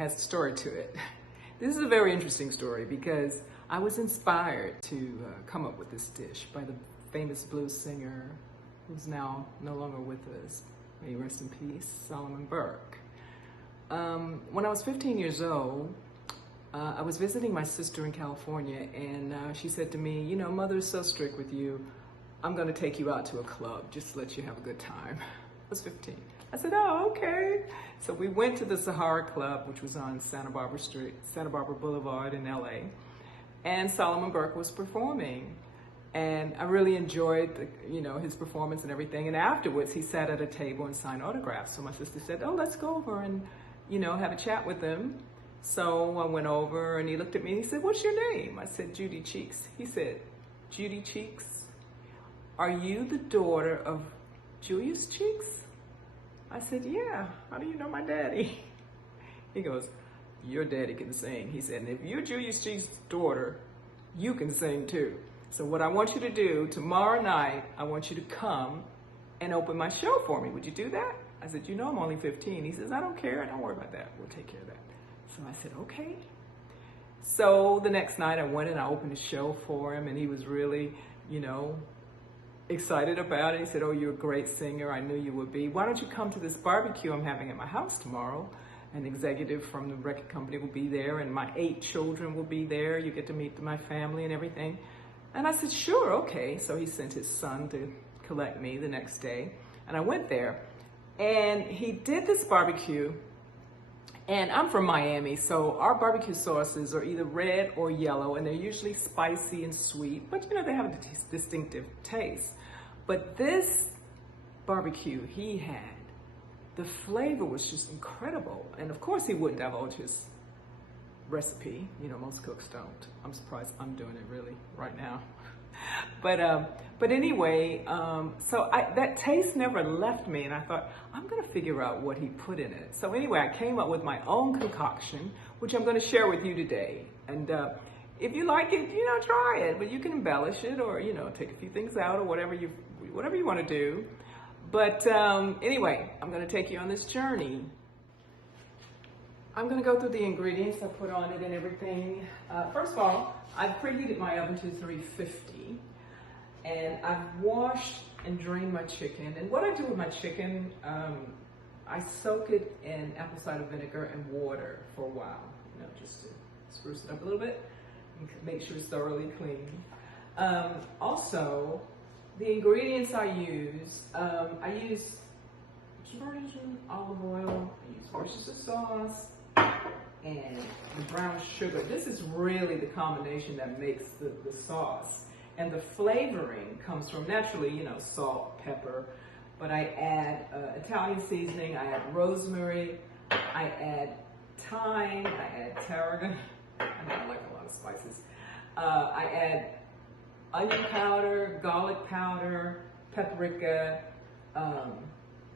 has a story to it. This is a very interesting story because I was inspired to come up with this dish by the famous blues singer who's now no longer with us, may he rest in peace, Solomon Burke. When I was 15 years old, I was visiting my sister in California, and she said to me, you know, Mother's so strict with you, I'm gonna take you out to a club just to let you have a good time. I was 15. I said, oh, okay. So we went to the Sahara Club, which was on Santa Barbara Boulevard in LA, and Solomon Burke was performing. And I really enjoyed his performance and everything. And afterwards, he sat at a table and signed autographs. So my sister said, oh, let's go over and, have a chat with him. So I went over and he looked at me and he said, what's your name? I said, Judy Cheeks. He said, Judy Cheeks? Are you the daughter of Julius Cheeks? I said, yeah. How do you know my daddy? He goes, your daddy can sing. He said, and if you're Julius Cheeks' daughter, you can sing too. So what I want you to do, tomorrow night, I want you to come and open my show for me. Would you do that? I said, I'm only 15. He says, I don't care. Don't worry about that. We'll take care of that. So I said, okay. So the next night I went and I opened a show for him, and he was really, excited about it. He said, oh, you're a great singer. I knew you would be. Why don't you come to this barbecue I'm having at my house tomorrow? An executive from the record company will be there, and my 8 children will be there. You get to meet my family and everything. And I said, sure, okay. So he sent his son to collect me the next day. And I went there, and he did this barbecue. And I'm from Miami, so our barbecue sauces are either red or yellow, and they're usually spicy and sweet, but they have a distinctive taste. But this barbecue he had, the flavor was just incredible. And of course he wouldn't divulge his recipe. Most cooks don't. I'm surprised I'm doing it really right now. But anyway, so that taste never left me, and I thought, I'm gonna figure out what he put in it. So anyway, I came up with my own concoction, which I'm gonna share with you today. And if you like it, try it, but you can embellish it or, take a few things out or whatever you wanna do. But anyway, I'm gonna take you on this journey. I'm gonna go through the ingredients I put on it and everything. First of all, I've preheated my oven to 350, and I've washed and drained my chicken. And what I do with my chicken, I soak it in apple cider vinegar and water for a while, just to spruce it up a little bit and make sure it's thoroughly clean. Also, the ingredients I use virgin olive oil, I use Worcestershire sauce, and the brown sugar. This is really the combination that makes the sauce. And the flavoring comes from, naturally, salt, pepper, but I add Italian seasoning, I add rosemary, I add thyme, I add tarragon. I don't like a lot of spices. I add onion powder, garlic powder, paprika,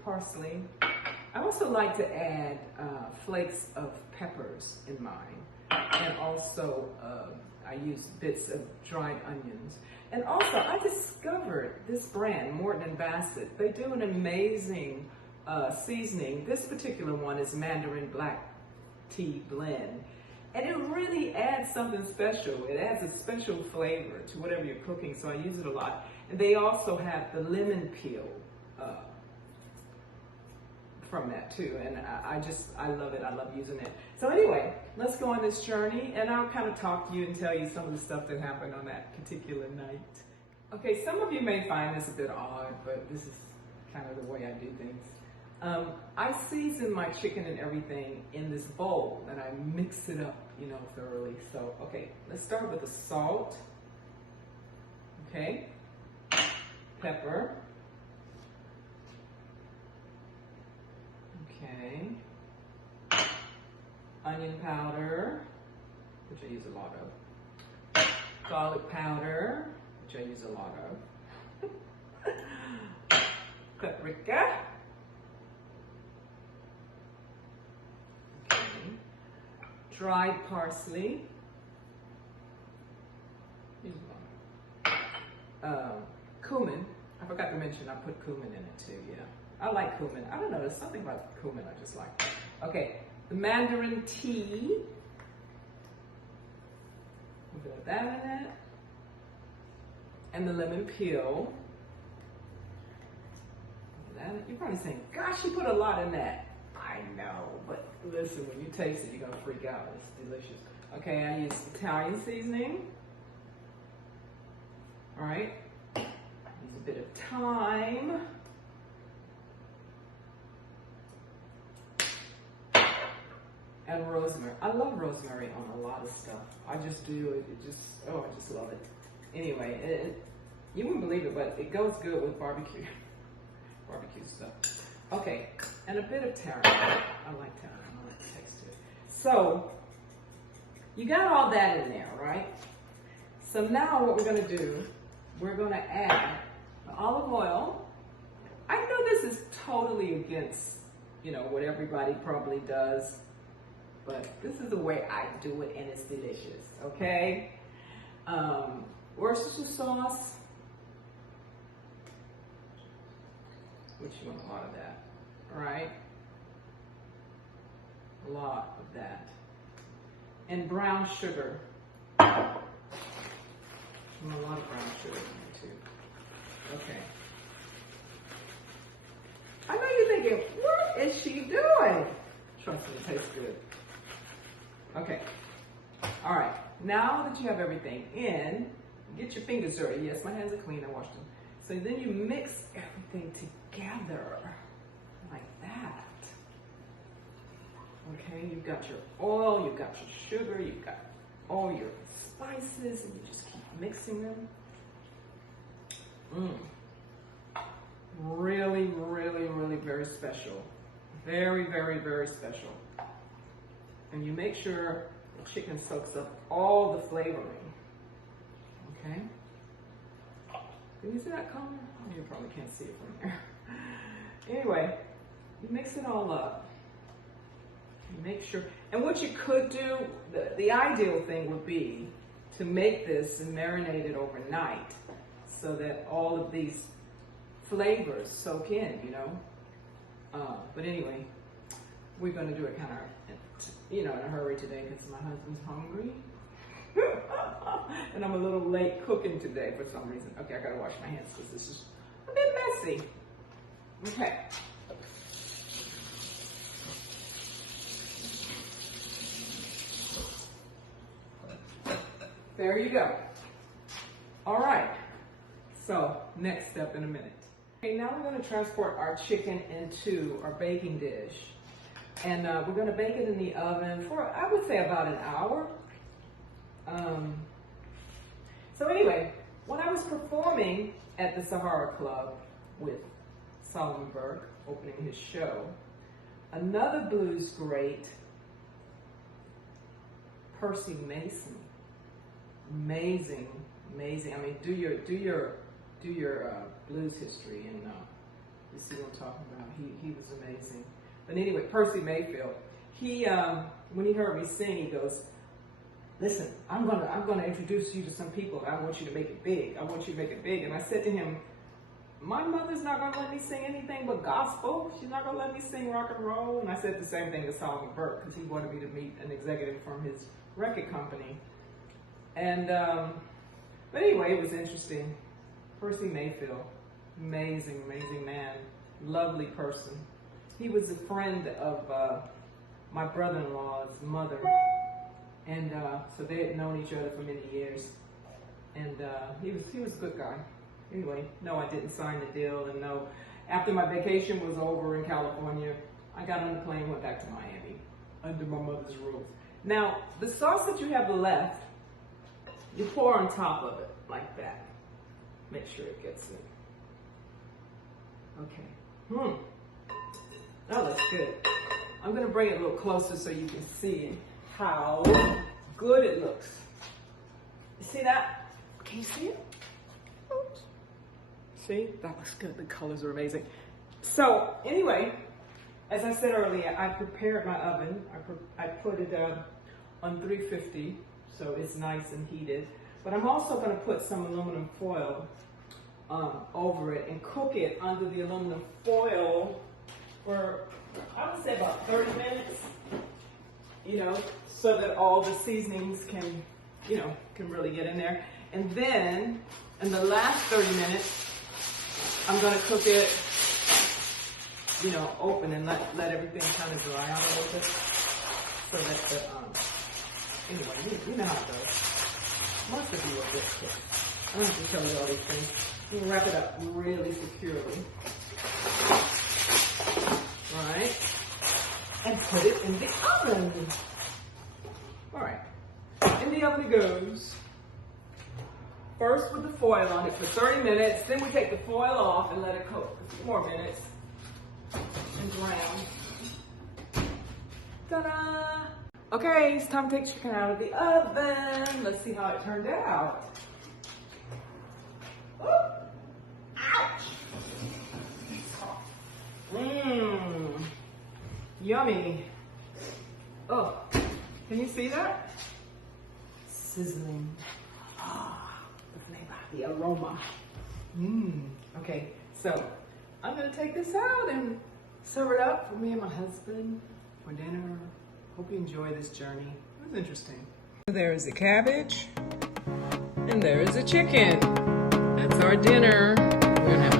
parsley. I also like to add flakes of peppers in mine, and also I use bits of dried onions. And also, I discovered this brand, Morton & Bassett. They do an amazing seasoning. This particular one is Mandarin Black Tea Blend. And it really adds something special. It adds a special flavor to whatever you're cooking, so I use it a lot. And they also have the lemon peel from that too, and I love it. I love using it. So anyway, let's go on this journey, and I'll kind of talk to you and tell you some of the stuff that happened on that particular night. Okay, some of you may find this a bit odd, but this is kind of the way I do things. I season my chicken and everything in this bowl, and I mix it up, thoroughly. So, okay, let's start with the salt. Okay, pepper. Okay, onion powder, which I use a lot of, garlic powder, which I use a lot of, paprika, okay, dried parsley, cumin. I forgot to mention I put cumin in it too, yeah. I like cumin. I don't know, there's something about cumin I just like. Okay, the mandarin tea. A bit of that in it. And the lemon peel. You're probably saying, gosh, you put a lot in that. I know, but listen, when you taste it, you're gonna freak out. It's delicious. Okay, I use Italian seasoning. All right, use a bit of thyme. And rosemary. I love rosemary on a lot of stuff. I just do it. I just love it. Anyway, you wouldn't believe it, but it goes good with barbecue stuff. Okay, and a bit of thyme. I like thyme. I like the texture. So you got all that in there, right? So now what we're going to do, we're going to add the olive oil. I know this is totally against, what everybody probably does, but this is the way I do it, and it's delicious. Okay, Worcestershire sauce. Which you want a lot of that, all right? A lot of that. And brown sugar. You want a lot of brown sugar in there too. Okay. I know you're thinking, what is she doing? Trust me, it tastes good. Okay. All right. Now that you have everything in, get your fingers dirty. Yes, my hands are clean. I washed them. So then you mix everything together like that. Okay, you've got your oil, you've got your sugar, you've got all your spices, and you just keep mixing them. Really, really, really very special. Very, very, very special. And you make sure the chicken soaks up all the flavoring. Okay? Can you see that color? Oh, you probably can't see it from there. Anyway, you mix it all up. You make sure, and what you could do, the ideal thing would be to make this and marinate it overnight so that all of these flavors soak in, But anyway, we're going to do it kind of, in a hurry today because my husband's hungry. And I'm a little late cooking today for some reason. Okay, I gotta wash my hands because this is a bit messy. Okay. There you go. All right. So, next step in a minute. Okay, now we're going to transport our chicken into our baking dish. And we're going to bake it in the oven for, I would say, about an hour. So anyway, when I was performing at the Sahara Club with Solomon Burke, opening his show, another blues great, Percy Mason, amazing. I mean, do your blues history, and you see what I'm talking about. He was amazing. But anyway, Percy Mayfield, he when he heard me sing, he goes, listen, I'm gonna introduce you to some people. I want you to make it big. I want you to make it big. And I said to him, my mother's not gonna let me sing anything but gospel. She's not gonna let me sing rock and roll. And I said the same thing to Solomon Burke because he wanted me to meet an executive from his record company. And but anyway, it was interesting. Percy Mayfield, amazing man, lovely person. He was a friend of my brother-in-law's mother. And so they had known each other for many years, and he was a good guy. Anyway, no, I didn't sign the deal, and no, after my vacation was over in California, I got on the plane and went back to Miami under my mother's roof. Now, the sauce that you have left, you pour on top of it like that. Make sure it gets in. Okay. That looks good. I'm going to bring it a little closer so you can see how good it looks. You see that? Can you see it? Oops. See? That looks good. The colors are amazing. So, anyway, as I said earlier, I prepared my oven. I put it on 350, so it's nice and heated. But I'm also going to put some aluminum foil over it and cook it under the aluminum foil for, I would say, about 30 minutes. you know, so that all the seasonings can, you know, can really get in there. And then in the last 30 minutes, I'm gonna cook it, you know, open and let everything kind of dry out a little bit. So that the, anyway, you know how it goes. Most of you are good cooks. I don't have to tell you all these things. You can wrap it up really securely. Right? And put it in the oven. All right. In the oven it goes. First with the foil on it for 30 minutes. Then we take the foil off and let it cook a few more minutes. And brown. Ta-da! Okay, it's time to take chicken out of the oven. Let's see how it turned out. Oh. Ouch! Mmm. Yummy. Oh, can you see that? Sizzling. Ah, the flavor, the aroma. Mmm. Okay, so I'm gonna take this out and serve it up for me and my husband for dinner. Hope you enjoy this journey. It was interesting. There is a cabbage and there is a chicken. That's our dinner. We're gonna have